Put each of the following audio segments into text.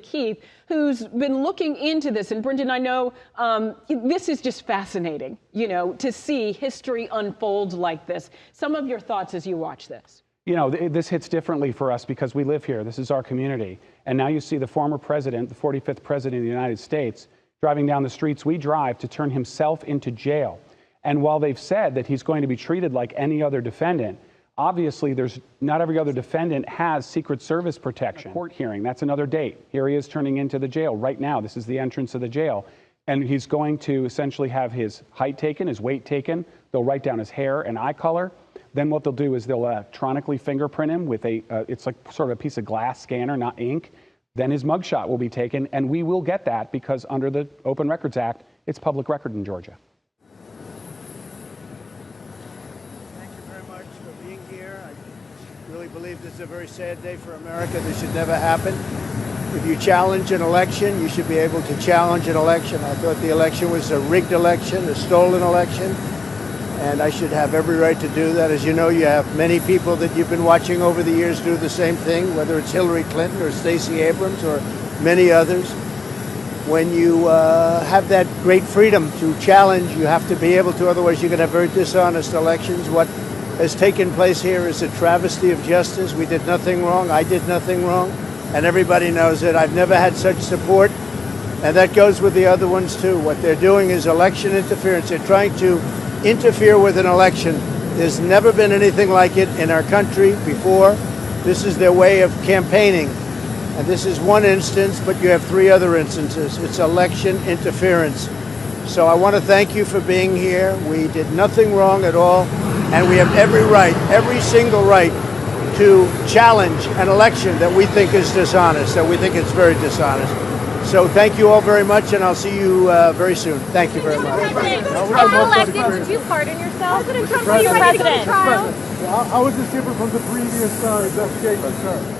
Keith, who's been looking into this. And Brendan, I know this is just fascinating, you know, to see history unfold like this. Some of your thoughts as you watch this. You know, this hits differently for us because we live here. This is our community. And now you see the former president, the 45th president of the United States, driving down the streets we drive to turn himself into jail. And while they've said that he's going to be treated like any other defendant, obviously not every other defendant has Secret Service protection. Court hearing, that's another date. Here he is turning into the jail right now. This is the entrance of the jail. And he's going to essentially have his height taken, his weight taken. They'll write down his hair and eye color. Then what they'll do is they'll electronically fingerprint him with it's like sort of a piece of glass scanner, not ink. Then his mugshot will be taken, and we will get that because under the Open Records Act, it's public record in Georgia. Thank you very much for being here. I really believe this is a very sad day for America. This should never happen. If you challenge an election, you should be able to challenge an election. I thought the election was a rigged election, a stolen election, and I should have every right to do that. As you know, you have many people that you've been watching over the years do the same thing, whether it's Hillary Clinton or Stacey Abrams or many others. When you have that great freedom to challenge, you have to be able to, otherwise you're going to have very dishonest elections. What has taken place here is a travesty of justice. We did nothing wrong. I did nothing wrong. And everybody knows it. I've never had such support. And that goes with the other ones too. What they're doing is election interference. They're trying to interfere with an election. There's never been anything like it in our country before. This is their way of campaigning. And this is one instance, but you have three other instances. It's election interference. So I want to thank you for being here. We did nothing wrong at all. And we have every right, every single right, to challenge an election that we think is dishonest, that we think is very dishonest. So thank you all very much, and I'll see you very soon. Thank you very much. Did you pardon yourself? President Trump, are you ready to go to trial? How is this different from the previous investigation, sir?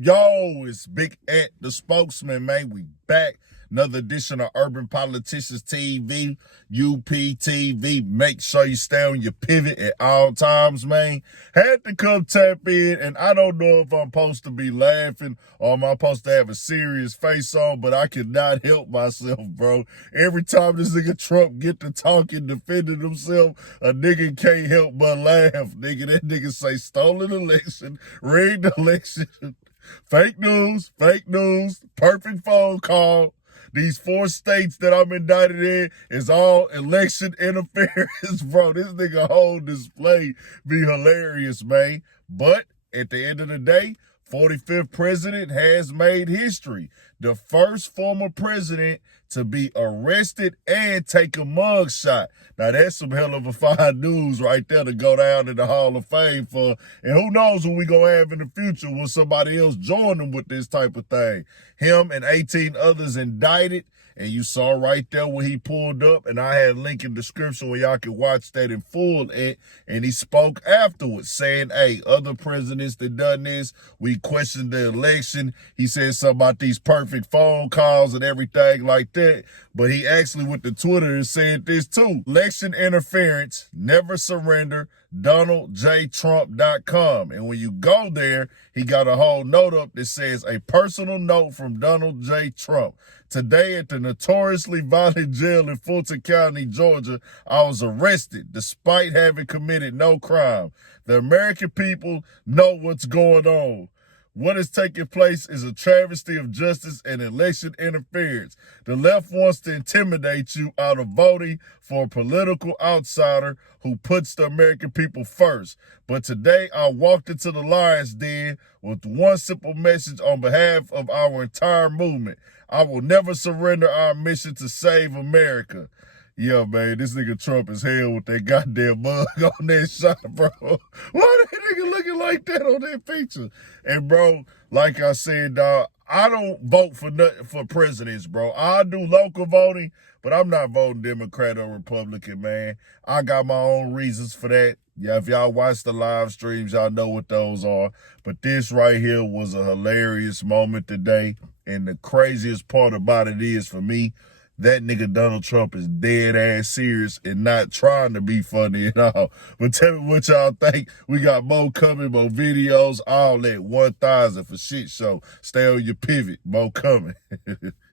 Yo, it's Big Ant, the spokesman, man. We back. Another edition of Urban Politicians TV, UPTV. Make sure you stay on your pivot at all times, man. Had to come tap in, and I don't know if I'm supposed to be laughing or am I supposed to have a serious face on, but I cannot help myself, bro. Every time this nigga Trump get to talking, defending himself, a nigga can't help but laugh, nigga. That nigga say stolen election, rigged election, fake news, perfect phone call. These 4 states that I'm indicted in is all election interference, bro. This nigga whole display be hilarious, man. But at the end of the day, 45th president has made history. The first former president to be arrested and take a mugshot. Now that's some hell of a fine news right there to go down in the Hall of Fame for. And who knows what we gonna have in the future when somebody else join them with this type of thing. Him and 18 others indicted. And you saw right there when he pulled up, and I had a link in the description where y'all can watch that in full. And he spoke afterwards saying, hey, other presidents that done this, we questioned the election. He said something about these perfect phone calls and everything like that. But he actually went to Twitter and said this too. Election interference, never surrender, DonaldJTrump.com. And when you go there, he got a whole note up that says, a personal note from Donald J. Trump. Today at the notoriously violent jail in Fulton County, Georgia, I was arrested despite having committed no crime. The American people know what's going on. What is taking place is a travesty of justice and election interference. The left wants to intimidate you out of voting for a political outsider who puts the American people first. But today I walked into the lion's den with one simple message on behalf of our entire movement. I will never surrender our mission to save America. Yeah, man, this nigga Trump is hell with that goddamn mug on that shot, bro. Why that nigga looking like that on that picture? And, bro, like I said, dog, I don't vote for presidents, bro. I do local voting, but I'm not voting Democrat or Republican, man. I got my own reasons for that. Yeah, if y'all watch the live streams, y'all know what those are. But this right here was a hilarious moment today. And the craziest part about it is, for me, that nigga Donald Trump is dead ass serious and not trying to be funny at all. But tell me what y'all think. We got more coming, more videos, all that 1,000 for shit show. Stay on your pivot. More coming.